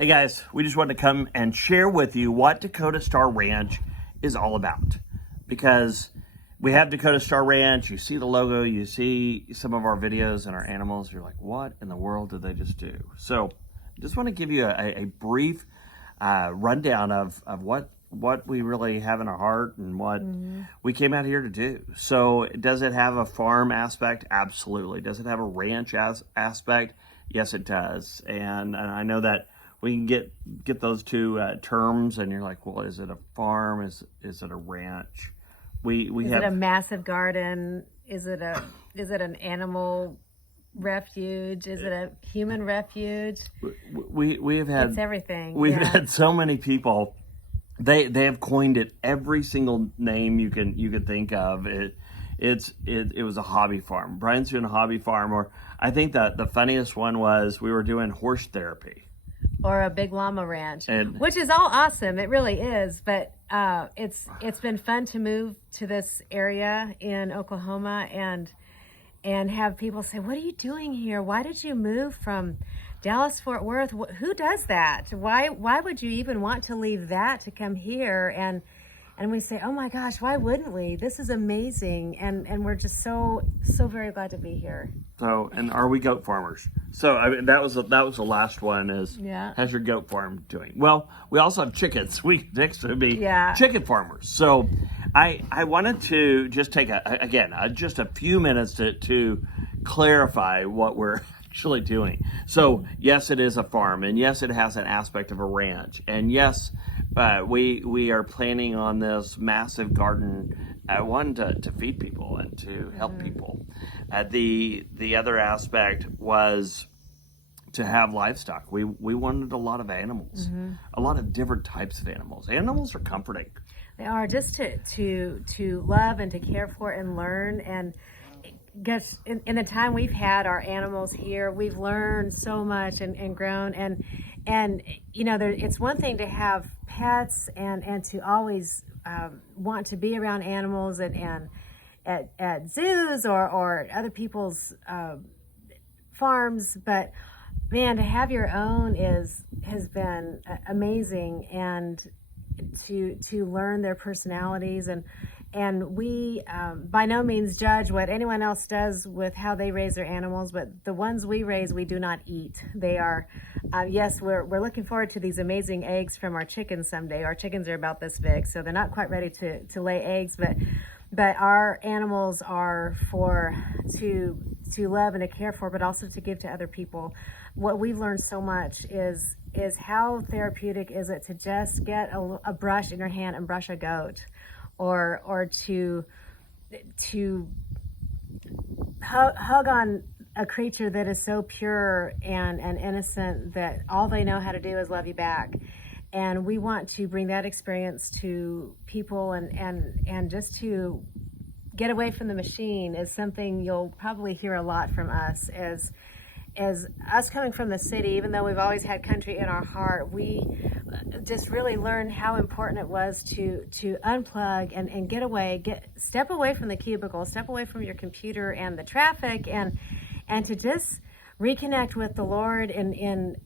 Hey guys, we just wanted to come and share with you what Dakota Star Ranch is all about. Because we have Dakota Star Ranch, you see the logo, you see some of our videos and our animals, you're like, what in the world did they just do? So I just want to give you a brief rundown of what we really have in our heart and what we came out here to do. So does it have a farm aspect? Absolutely. Does it have a ranch aspect? Yes, it does. And I know that we can get those two terms, and you're like, well, is it a farm? Is it a ranch? Is it a massive garden? Is it an animal refuge? Is it a human refuge? We have had, it's everything. We've had so many people. They have coined it every single name you could think of. It was a hobby farm. Brian's doing a hobby farm, or I think that the funniest one was we were doing horse therapy. Or a big llama ranch, which is all awesome. It really is. But it's been fun to move to this area in Oklahoma and have people say, "What are you doing here? Why did you move from Dallas Fort Worth? Who does that? Why would you even want to leave that to come here?" And we say, "Oh my gosh, why wouldn't we? This is amazing." And we're just so very glad to be here. So, and are we goat farmers? So that was the last one is, how's your goat farm doing? Well, we also have chickens. We next to be chicken farmers. So I wanted to just take just a few minutes to clarify what we're actually doing. So yes, it is a farm, and yes, it has an aspect of a ranch, and yes, we are planning on this massive garden, one to feed people and to help people. The other aspect was to have livestock. We wanted a lot of animals, a lot of different types of animals. Animals are comforting. They are, just to love and to care for and learn. And guess in the time we've had our animals here, we've learned so much and grown. And you know, it's one thing to have pets and to always want to be around animals and at zoos or other people's farms, but man, to have your own has been amazing, and to learn their personalities, and we by no means judge what anyone else does with how they raise their animals, but the ones we raise, we do not eat. They are yes, we're looking forward to these amazing eggs from our chickens someday. Our chickens are about this big, so they're not quite ready to lay eggs, but our animals are to love and to care for, but also to give to other people. What we've learned so much is how therapeutic is it to just get a brush in your hand and brush a goat, or to hug on a creature that is so pure and innocent that all they know how to do is love you back. And we want to bring that experience to people, and just to get away from the machine is something you'll probably hear a lot from us as us coming from the city. Even though we've always had country in our heart, we just really learned how important it was to unplug and get away, step away from the cubicle, step away from your computer and the traffic, and to just reconnect with the Lord in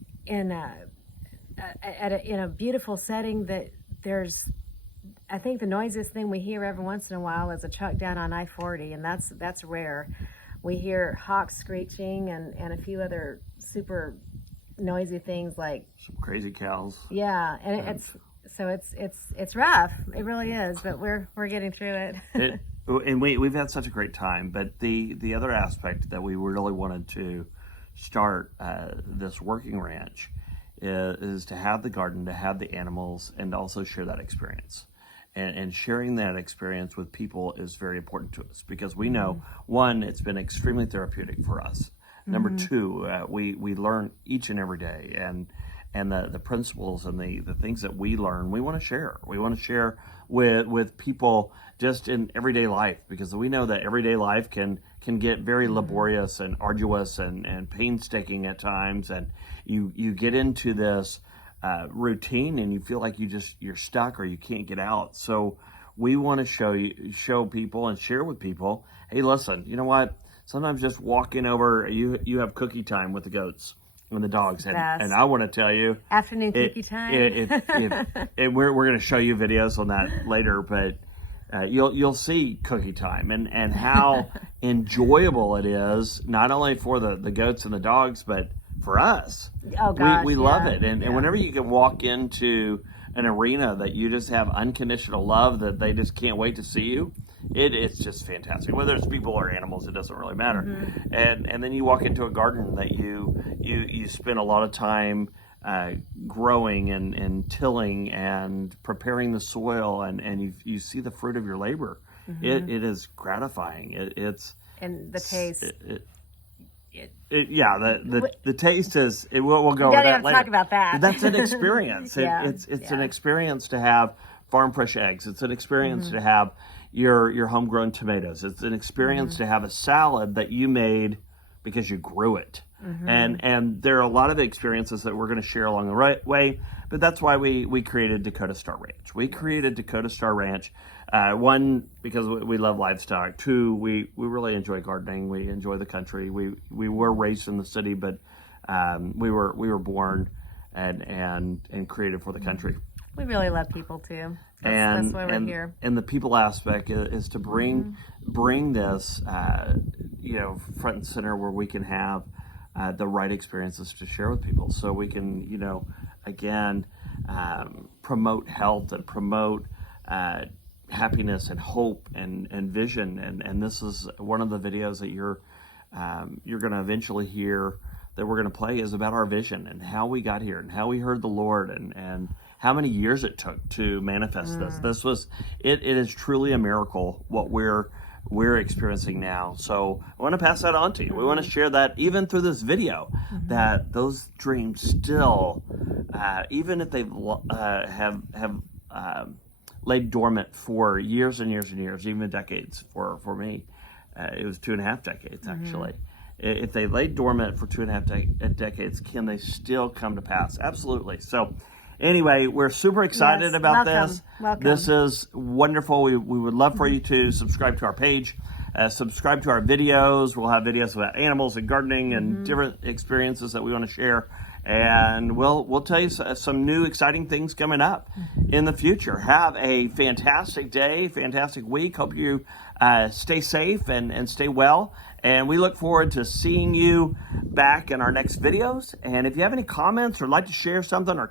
a beautiful setting. That there's, I think the noisiest thing we hear every once in a while is a truck down on I-40, and that's rare. We hear hawks screeching and a few other super noisy things, like some crazy cows. Yeah, and it's rough. It really is, but we're getting through it. And we've had such a great time. But the other aspect that we really wanted to start this working ranch is to have the garden, to have the animals, and also share that experience. And sharing that experience with people is very important to us, because we know, one, it's been extremely therapeutic for us. Number two, we learn each and every day, and the principles and the things that we learn, we want to share. We want to share with people just in everyday life, because we know that everyday life can get very laborious and arduous and painstaking at times, and you get into this routine and you feel like you're stuck or you can't get out. So we want to show people and share with people, hey, listen, you know what? Sometimes just walking over, you have cookie time with the goats. and the dogs. Best. And I want to tell you, afternoon cookie time. We're going to show you videos on that later, but you'll see cookie time and how enjoyable it is, not only for the goats and the dogs, but for us. Oh gosh, we love it. And whenever you can walk into an arena that you just have unconditional love, that they just can't wait to see you, it's just fantastic. Whether it's people or animals, it doesn't really matter. Mm-hmm. And then you walk into a garden that you spend a lot of time growing and tilling and preparing the soil, and you see the fruit of your labor. Mm-hmm. It is gratifying. It's and the taste. The taste is. We'll go over that later. Talk about that. That's an experience. It's Yeah. an experience to have farm fresh eggs. It's an experience to have your homegrown tomatoes. It's an experience to have a salad that you made because you grew it. And there are a lot of experiences that we're going to share along the way, but that's why we created Dakota Star Ranch. We created Dakota Star Ranch, one, because we love livestock. Two, we really enjoy gardening. We enjoy the country. We were raised in the city, but we were born and created for the country. We really love people too. That's why we're here. And the people aspect is to bring this, front and center, where we can have the right experiences to share with people, so we can, again, promote health and promote happiness and hope and vision. And this is one of the videos that you're going to eventually hear that we're going to play, is about our vision and how we got here and how we heard the Lord and how many years it took to manifest this. This was, it is truly a miracle what we're experiencing now. So I want to pass that on to you. We want to share that even through this video, that those dreams still, even if they've have laid dormant for years and years and years, even decades for me. It was 2.5 decades, actually. If they laid dormant for 2.5 decades, can they still come to pass? Absolutely. So anyway, we're super excited about this. Welcome. This is wonderful. We would love for you to subscribe to our page, subscribe to our videos. We'll have videos about animals and gardening and different experiences that we want to share. And we'll tell you some new exciting things coming up in the future. Have a fantastic day, fantastic week. Hope you stay safe and stay well. And we look forward to seeing you back in our next videos. And if you have any comments or like to share something or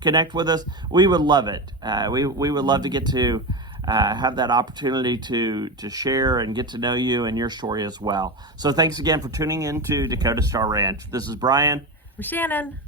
connect with us, we would love it. We would love to get to have that opportunity to share and get to know you and your story as well. So thanks again for tuning in to Dakota Star Ranch. This is Brian. Shannon.